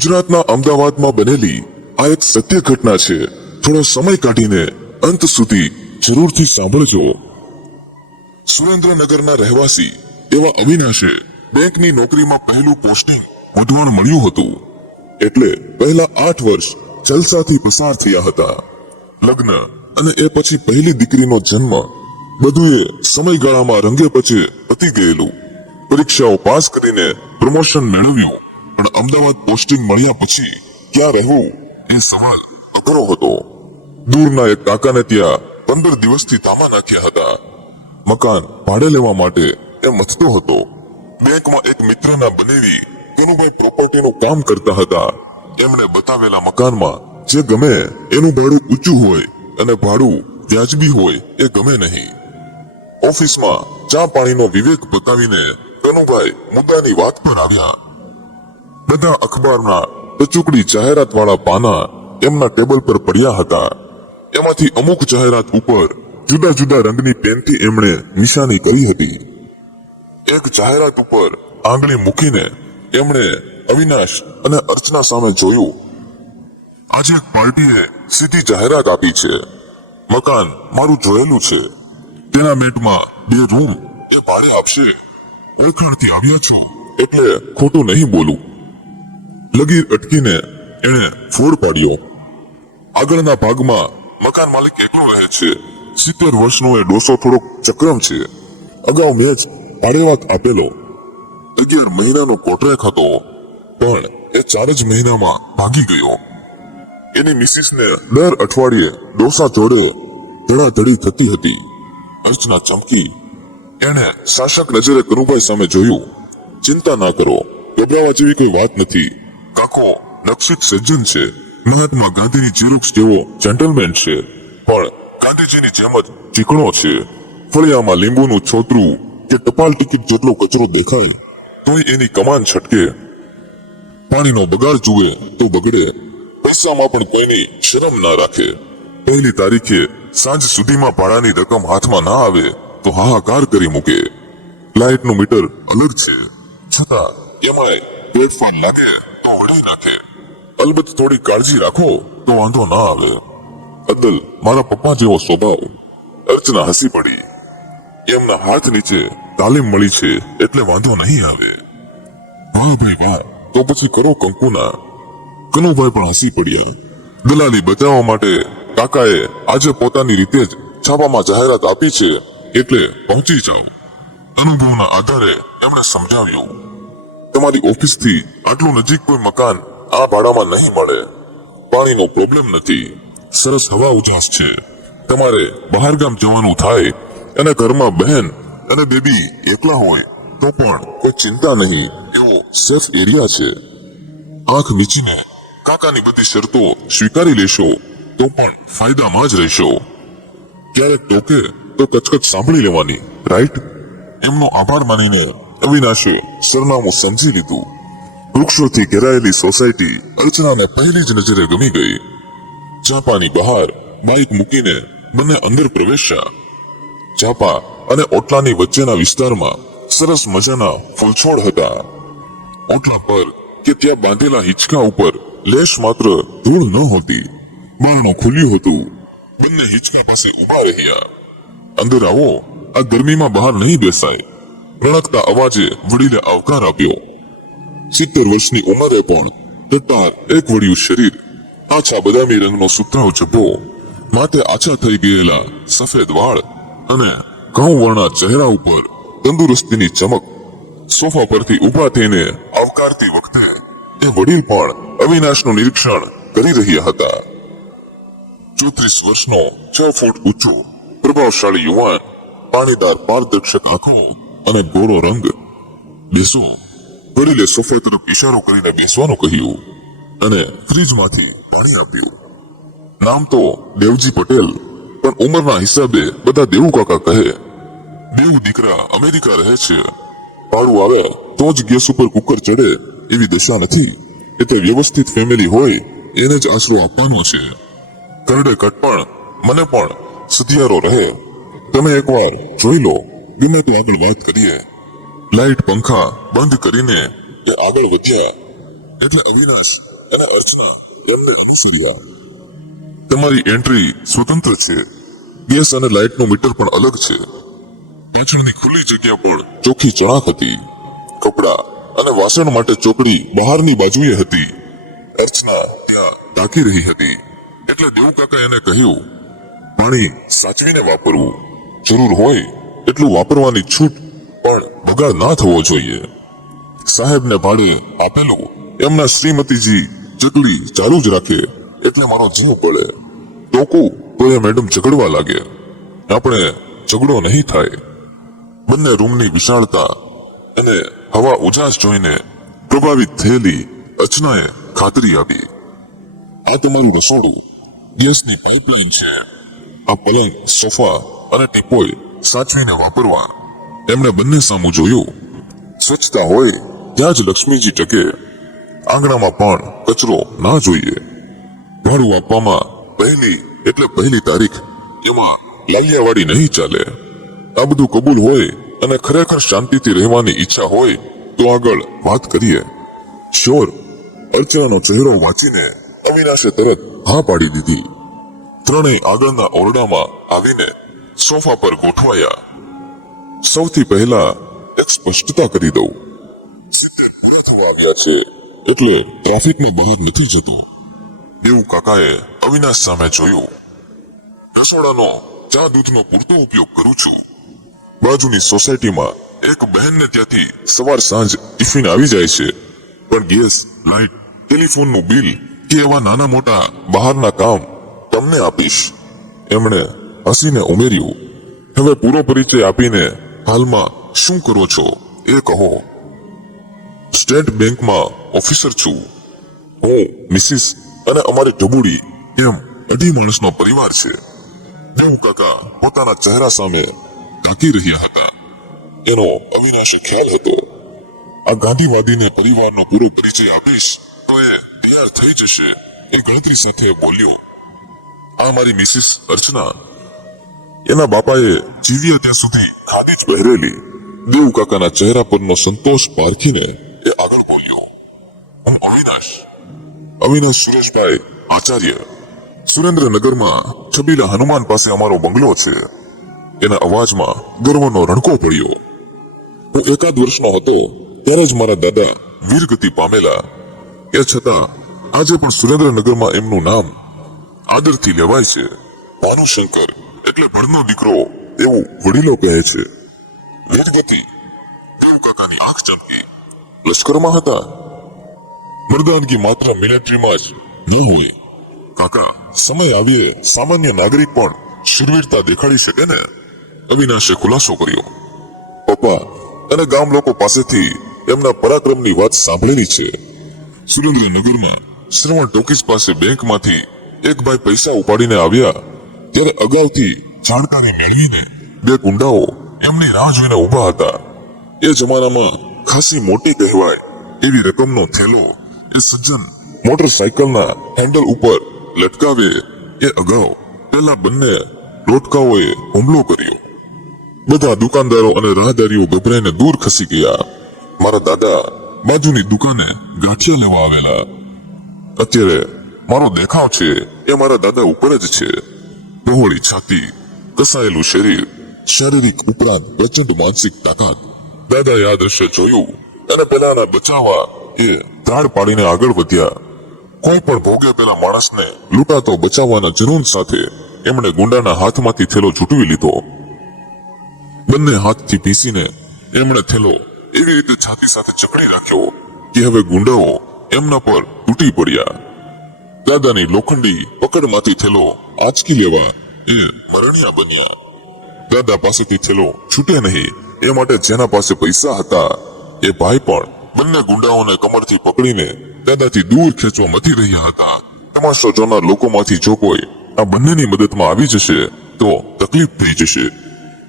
ગુજરાતના અમદાવાદમાં બનેલી આ એક સત્ય ઘટના છે। થોડો સમય કાઢીને અંત સુધી જરૂરથી સાંભળજો। સુરેન્દ્રનગરના રહેવાસી એવા અવિનાશે બેંકની નોકરીમાં પહેલું પોસ્ટિંગ વધવાણ મળ્યું હતું। એટલે પહેલા 8 વર્ષ જલસાથી પસાર થયા હતા। લગ્ન અને એ પછી પહેલી દીકરીનો જન્મ બધુંએ સમયગાળામાં રંગે પચે પતી ગયેલું। પરીક્ષાઓ પાસ કરીને પ્રમોશન મેળવ્યું, પણ અમદાવાદ પોસ્ટિંગ મળ્યા પછી ક્યાં રહેવું એ સવાલ અઘરો હતો। દૂરના એક કાકાને ત્યાં 15 દિવસથી તામા નાખ્યા હતા। મકાન ભાડે લેવા માટે એ મથતો હતો। બેંકમાં એક મિત્રના બનેવી કનુભાઈ પ્રોપર્ટીનું કામ કરતા હતા। એમને બતાવેલા મકાનમાં જે ગમે એનું ભાડું ઊંચું હોય અને ભાડું વ્યાજબી હોય એ ગમે નહીં। ઓફિસમાં ચા પાણીનો વિવેક બતાવીને કનુભાઈ મુદ્દાની વાત પર આવ્યા। બધા અખબારના ટચુકડી જાહેરાત વાળા પાના એમના ટેબલ પર પડ્યા હતા। એમાંથી અમુક જાહેરાત ઉપર જુદા જુદા રંગની પેનથી એમણે નિશાની કરી હતી। એક જાહેરાત ઉપર આંગળી મૂકીને એમણે અવિનાશ અને અર્ચના સામે જોયું। આજે એક પાર્ટીએ સીધી જાહેરાત આપી છે। મકાન મારું જોયેલું છે, ટેનામેન્ટમાં 2 રૂમ એ ભાડે આપશે। ઓળખાણથી આવ્યા છો એટલે ખોટું નહીં બોલું। લગીર અટકીને એણે ફોડ પાડ્યો। આગળના ભાગમાં મકાન માલિક એકલો રહે છે। 70 વર્ષનો એ ડોસો થોડોક ચક્રમ છે। અગાઉ મેં જ ભાડેવાત આપેલો 11 મહિનાનો કોન્ટ્રાક્ટ હતો, પણ એ 4 જ મહિનામાં ભાગી ગયો। એની મિસિસને દર અઠવાડિયે ડોસા જોડે ધડાધડી થતી હતી। અર્ચના ચમકી। એણે શાસક નજરે કનુભાઈ સામે જોયું। ચિંતા ના કરો, ગભરાવા જેવી કોઈ વાત નથી। કાકો નક્ષિત સજ્જન છે। મહાત્મા ગાંધીની ઝેરોક્ષ જેવો જેન્ટલમેન છે, પણ ગાંધીજીની જેમ જ ચીકણો છે। ફળિયામાં લીંબુનું છોતરું કે ટપાલ ટિકિટ જેટલો કચરો દેખાય તોય એની કમાન છટકે। પાણીનો બગાડ જુએ તો બગડે। પૈસામાં પણ કોઈની શરમ ના રાખે। પહેલી તારીખે સાંજ સુધીમાં ભાડાની રકમ હાથમાં ના આવે તો હાહાકાર કરી મૂકે। લાઇટનું મીટર અલગ છે, છતાં એમાંય પ્લેટફોર્મ લાગે તો વળી નાખે। અલબત્ત થોડી કાળજી રાખો તો વાંધો ના આવે। અદલ મારા પપ્પા જેવો સ્વભાવ। અર્ચના હસી પડી। એમના હાથ નીચે તાલીમ મળી છે એટલે વાંધો નહીં આવે। વાહ ભાઈ વાહ, તો પછી કરો કંકુના। કનુભાઈ પણ હસી પડ્યા। દલાલી બચાવવા માટે કાકાએ આજે પોતાની રીતે જ છાપામાં જાહેરાત આપી છે, એટલે પહોંચી જાઓ। અનુભવના આધારે એમણે સમજાવ્યું, તમારી ઓફિસથી આટલું નજીક કોઈ મકાન આ ભાડામાં નહીં મળે। પાણીનો પ્રોબ્લેમ નથી, સરસ હવા ઉજાસ છે। તમારે બહારગામ જવાનું થાય અને ઘરમાં બહેન અને બેબી એકલા હોય તો પણ કોઈ ચિંતા નહીં, એવો સેફ એરિયા છે। આંખ મીચીને કાકાની બધી શરતો સ્વીકારી લેશો તો પણ ફાયદામાં જ રહેશો। ક્યારેક ટોકે તો કચકચ સાંભળી લેવાની, રાઈટ? એમનો આભાર માનીને અવિનાશે સરનામું સમજી લીધું। વૃક્ષોથી ઘેરાયેલી સોસાયટી અર્ચનાને પહેલી જ નજરે ગમી ગઈ। ચાપાની બહાર બાઇક મૂકીને બંને અંદર પ્રવેશ્યા। ચાપા અને ઓટલાની વચ્ચેના વિસ્તારમાં સરસ મજાના ફૂલછોડ હતા। ઓટલા પર કે ત્યાં બાંધેલા હિંચકા ઉપર લેશ માત્ર ધૂળ ન હોતી। બારણું ખુલ્યું હતું। બંને હિંચકા પાસે ઉભા રહ્યા। અંદર આવો, આ ગરમીમાં બહાર નહીં બેસાય। રણકતા અવાજે વડીલે આવકાર આપ્યો। 70 વર્ષની ઉંમરે પણ ટટ્ટાર એક વળ્યું શરીર, આછા બદામી રંગનો સુતરાઉ જબ્બો, માથે આછા થઈ ગયેલા સફેદ વાળ અને ઘઉં વર્ણા ચહેરા ઉપર તંદુરસ્તીની ચમક। સોફા પરથી ઊભા થઈને આવકારતી વખતે એ વડીલ પણ અવિનાશનું નિરીક્ષણ કરી રહ્યા હતા। 34 વર્ષનો 6 ફૂટ ઊંચો પ્રભાવશાળી યુવાન, પાણીદાર પારદર્શક આંખો અને ગોરો રંગ। બેસો, વડીલે સોફા તરફ ઇશારો કરીને બેસવાનું કહ્યું અને ફ્રીજમાંથી પાણી આપ્યું। નામ તો દેવજી પટેલ, પણ ઉંમરના હિસાબે બધા દેવુ કાકા કહે। દેવ દીકરા અમેરિકા રહે છે। ભાડું આવે તો જ ગેસ ઉપર કુકર ચડે એવી દશા નથી, એટલે વ્યવસ્થિત ફેમિલી હોય એને જ આશરો આપવાનો છે। કરડે કટપણ મને પણ સધિયારો રહે। તમે એકવાર જોઈ લો, ગમે તો આગળ વાત કરીએ। લાઇટ પંખા બંધ કરીને એ આગળ વધ્યા। એટલે અવિનાશ અને અર્ચના એમને અનુસર્યા. તમારી એન્ટ્રી સ્વતંત્ર છે. ગેસ અને લાઇટનું મીટર પણ અલગ છે. પાછળની ખુલ્લી જગ્યા પણ ચોખ્ખી ચણાક હતી. કપડાં અને વાસણ માટે ચોકડી બહારની બાજુએ હતી. અર્ચના ત્યાં તાકી રહી હતી એટલે દેવકાકા એને કહ્યું, પાણી સાચવીને વાપરવું. જરૂર હોય એટલું વાપરવાની છૂટ, પણ બગાડ ના થવો જોઈએ. સાહેબને ભાડે આપેલું એમના શ્રીમતીજી ચકલી ચાલુ જ રાખે એટલે મારો જીવ પડે. ટોકું તો એ મેડમ ઝઘડવા લાગે. આપણે ઝઘડો નહીં થાય. બંને રૂમની વિશાળતા અને હવા ઉજાસ જોઈને પ્રભાવિત થયેલી અર્ચનાએ ખાતરી આપી. આ તમારું રસોડું, ગેસની પાઇપલાઇન છે. આ પલંગ, સોફા અને ટીપોય સાચવીને વાપરવા. એમણે બંને સામું જોયું. સ્વચ્છતા હોય ત્યાં જ લક્ષ્મીજી ટકે. આંગણામાં પણ કચરો ના જોઈએ. ભાડું આપવામાં પહેલી એટલે પહેલી તારીખ. એમાં લાલિયાવાડી નહીં ચાલે. આ બધું કબૂલ હોય અને ખરેખર શાંતિથી રહેવાની ઈચ્છા હોય તો આગળ વાત કરીએ. શ્યોર. અર્ચનાનો ચહેરો વાંચીને અવિનાશે તરત હા પાડી દીધી. ત્રણેય આગળના ઓરડામાં આવીને સોફા પર ગોઠવાયા. સૌથી પહેલા એક સ્પષ્ટતા કરી દઉં. 70 પૂરા થવા આવ્યા છે એટલે ટ્રાફિકમાં બહાર નથી જતો. દેવ કાકાએ અવિનાશ સામે જોયું. રસોડાનો ચા દૂધનો પૂરતો ઉપયોગ કરું છું. બાજુની સોસાયટીમાં એક બહેનને ત્યાંથી સવાર સાંજ ટિફિન આવી જાય છે, પણ ગેસ, લાઇટ, ટેલિફોનનું બિલ કે એવા નાના મોટા બહારના કામ તમને આપીશ. એમણે હસીને ઉમેર્યું. હવે પૂરો પરિચય આપીને હાલમાં શું કરો છો એ કહો. સ્ટેટ બેંકમાં ઓફિસર છું. હું, મિસિસ અને અમારી ઢબુડી એમ 2.5 માણસનો પરિવાર છે. દેવ કાકા પોતાના ચહેરા સામે તાકી રહ્યા હતા. એનો અવિનાશે ખ્યાલ હતો. આ ગાંધીવાદીને પરિવારનો પૂરો પરિચય આપીશ તો એ તૈયાર થઈ જશે એ ગણતરી સાથે બોલ્યો. આ મારી મિસિસ અર્ચના. એના બાપાએ જીવ્યા ત્યાં સુધી ખાદી જ પહેરેલી. દેવ કાકાના ચહેરા પરનો સંતોષ પારખીને એ આગળ બોલ્યો. હું અવિનાશ સુરેશભાઈ આચાર્ય. સુરેન્દ્રનગરમાં છબીલા હનુમાન પાસે અમારો બંગલો છે. એના અવાજમાં ગર્વનો રણકો પડ્યો. હું 1 વર્ષનો હતો ત્યારે જ મારા દાદા વીરગતિ પામેલા. એ છતાં આજે પણ સુરેન્દ્રનગરમાં એમનું નામ આદરથી લેવાય છે. ભાનુશંકર એટલે ભળનો દીકરો એવું વડીલો કહે છે. વીરગતિ. દેવ કાકાની આંખ ચમકી. લશ્કરમાં હતા? મર્દાનગી માત્ર મિલિટરીમાં જ ન હોય કાકા. સમય આવીએ સામાન્ય નાગરિક પણ શૂરવીરતા દેખાડી શકે ને. અવિનાશે ખુલાસો કર્યો. પપ્પા અને ગામ લોકો પાસેથી એમના પરાક્રમની વાત સાંભળેલી છે. સુરેન્દ્રનગરમાં શ્રવણ ટોકીસ પાસે બેંકમાંથી એક ભાઈ પૈસા ઉપાડીને આવ્યા ત્યારે અગાઉથી જાણકારી મેળવીને 2 ગુંડાઓ એમની રાહ જોઈને ઊભા હતા. એ જમાનામાં ખાસી મોટી કહેવાય એવી રકમનો થેલો એ સજ્જન મોટરસાયકલના હેન્ડલ ઉપર લટકાવે એ અગાઉ પેલા બંને લોટકાઓએ હુમલો કર્યો. બધા દુકાનદારો અને રાહદારીઓ ગભરાઈને દૂર ખસી ગયા. મારા દાદા બાજુની દુકાને ગાંઠિયા લેવા આવેલા. અત્યારે મારો દેખાવ છે એ મારા દાદા ઉપર જ છે. પહોળી છાતી, કસાયેલું શરીર, શારીરિક ઉપરાંત પ્રચંડ માનસિક તાકાત. દાદાએ આ દ્રશ્ય જોયું અને પેલાના બચાવવા એ ધાડ પાડીને આગળ વધ્યા. કોઈ પણ ભોગે પેલા માણસને લૂંટાતો બચાવવાના જનૂન સાથે એમણે ગુંડાના હાથમાંથી થેલો છૂટવી લીધો. બંને હાથથી પીસીને એમણે થેલો એવી રીતે છાતી સાથે ચકડી રાખ્યો કે હવે ગુંડાઓ એમના પર તૂટી પડ્યા. દાદાની લોખંડી પકડમાંથી થેલો આંચકી લેવા એ મરણિયા બન્યા. દાદા પાસેથી થેલો છૂટે નહીં એ માટે જેના પાસે પૈસા હતા એ ભાઈ પણ બંને ગુંડાઓને કમરથી પકડીને દાદાથી દૂર ખેંચવા મથી રહ્યા હતા. તમાશો જોનાર લોકોમાંથી જો કોઈ આ બંનેની મદદમાં આવી જશે તો તકલીફ થઈ જશે.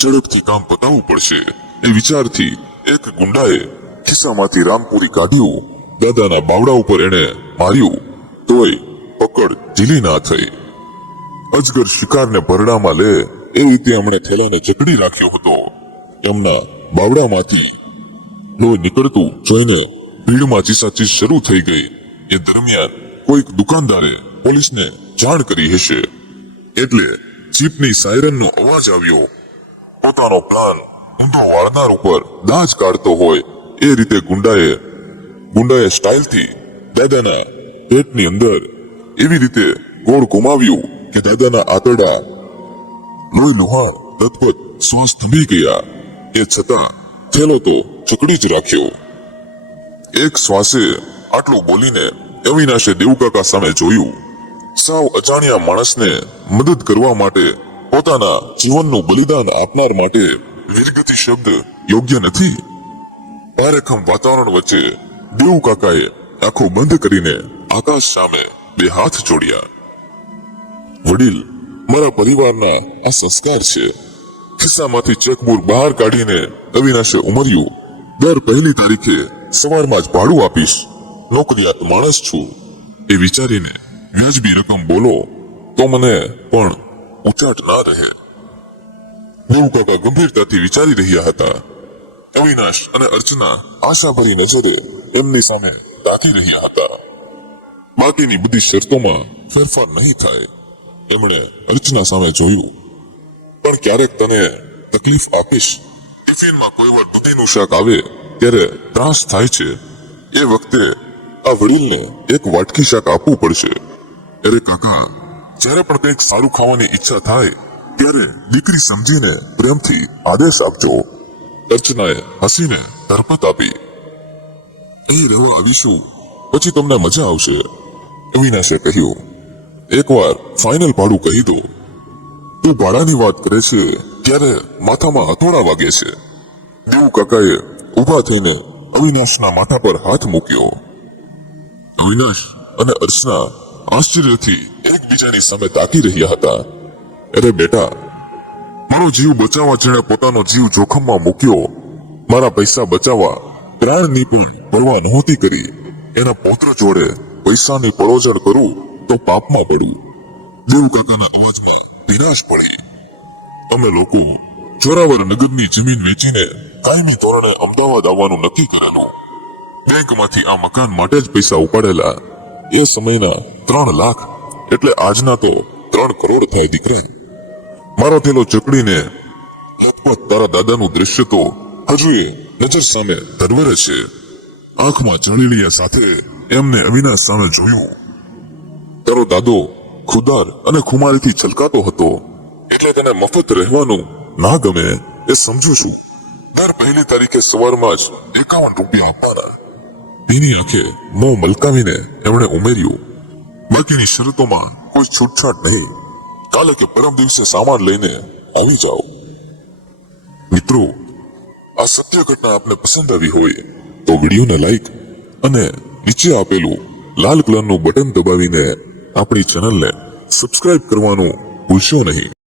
ઝડપથી કામ પતાવવું પડશે એ વિચારથી એક ગુંડાએ ખિસ્સામાંથી રામપુરી કાઢ્યું. દાદાના બાવડા ઉપર એણે માર્યું તોય પકડ ઢીલી ના થઈ. અજગર શિકારને ભરડામાં લે એ રીતે એમણે થેલાને જકડી રાખ્યો હતો. એમના બાવડામાંથી લોહી નીકળતું જોઈને ભીડમાં ચીસાચીસ શરૂ થઈ ગઈ એ દરમિયાન કોઈક દુકાનદારે પોલીસને જાણ કરી હશે એટલે જીપની સાયરનનો અવાજ આવ્યો. પોતાનો પ્લાન ઊંધો વાળનાર ઉપર દાજ કાઢતો હોય એ રીતે ગુંડાએ સ્ટાઇલથી દાદાના પેટની અંદર એવી રીતે ગોળ ઘુમાવ્યું કે દાદાના આંતરડા લોહી લુહાણ તત્પત શ્વાસ થંભી ગયા. એ છતાં થેલો તો ચકડી જ રાખ્યો. એક શ્વાસે આટલું બોલીને અવિનાશે દેવુકાકા સામે જોયું. સાવ અજાણ્યા માણસને મદદ કરવા માટે પોતાના જીવનનું બલિદાન આપનાર માટે વીરગતિ શબ્દ યોગ્ય નથી. ભારેખમ વાતાવરણ વચ્ચે દેવુકાકાએ આંખો બંધ કરીને આકાશ સામે બે હાથ જોડ્યા. વડીલ, મારા પરિવારના આ સંસ્કાર છે. ખિસ્સામાંથી ચેકબુક બહાર કાઢીને અવિનાશે ઉમર્યું. દર પહેલી તારીખે સવારમાં જ ભાડું આપીશ. નોકરિયાત માણસ છું એ વિચારીને વ્યાજબી રકમ બોલો તો મને પણ ઉચાટ ના રહે. દેવુકાકા ગંભીરતાથી વિચારી રહ્યા હતા. અવિનાશ અને અર્ચના આશાભરી નજરે એમની સામે તાકી રહ્યા હતા. બાકીની બધી શરતોમાં ફેરફાર નહીં થાય. એમણે અર્ચના સામે જોયું. પણ ક્યારેક તને તકલીફ આપીશ. ટિફિનમાં કોઈ વાર દૂધીનું શાક આવે ત્યારે ત્રાસ થાય છે. એ વખતે આ વડીલને એક વાટકી શાક આપવું પડશે. અરે કાકા, જ્યારે પણ કંઈક સારું ખાવાની ઈચ્છા થાય ત્યારે દીકરી સમજીને પ્રેમથી આદેશ આપજો. અર્ચનાએ હસીને ધરપત આપી. અહીં રહેવા આવીશું, પછી તમને મજા આવશે, અવિનાશે કહ્યું. એકવાર ફાઇનલ ભાડું કહી દો. તું ભાડાની વાત કરે છે ત્યારે માથામાં હથોડા વાગે છે. દેવુકાકાએ ઊભા થઈને અવિનાશના માથા પર હાથ મૂક્યો. અવિનાશ અને અર્ચના આશ્ચર્યથી એકબીજાની સામે તાકી રહ્યા હતા. અરે બેટા, મારો જીવ બચાવવા જેણે પોતાનો જીવ જોખમમાં મૂક્યો, મારા પૈસા બચાવવા પ્રાણની પણ પરવા નહોતી કરી, એના પૌત્ર જોડે પૈસાની પળોજણ કરું તો પાપમાં પડું. દેવુકાકાના અવાજમાં વિનાશ પડી. અમે લોકો જોરાવર નગરની જમીન વેચીને કાયમી ધોરણે અમદાવાદ આવવાનું નક્કી કરેલું. બેંકમાંથી આ મકાન માટે જ પૈસા ઉપાડેલા. એ સમયના 3 લાખ એટલે આજના તો 3 કરોડ થાય દીકરા. મારો થેલો ચકડીને લગભગ તારા દાદાનું દ્રશ્ય તો હજુ એ નજર સામે તરવરે છે. આંખમાં ચળીલિયા સાથે એમને અવિનાશ સામે જોયું. તારો દાદો ખુદાર અને ખુમારીથી છલકાતો હતો એટલે તેને મફત રહેવાનું ના ગમે એ સમજુ છું. દર પહેલી તારીખે સવારમાં જ 51 રૂપિયા આપવાના. તેની આંખે મોં મલકાવીને એમણે ઉમેર્યું, બાકીની શરતોમાં કોઈ છૂટછાટ નહીં. કાલે કે પરમ દિવસે સામાન લઈને આવી જાઓ. મિત્રો, આ સત્ય ઘટના આપને પસંદ આવી હોય તો વિડીયોને લાઈક અને નીચે આપેલું લાલ કલરનું બટન દબાવીને આપણી ચેનલને સબસ્ક્રાઇબ કરવાનું ભૂલશો નહીં.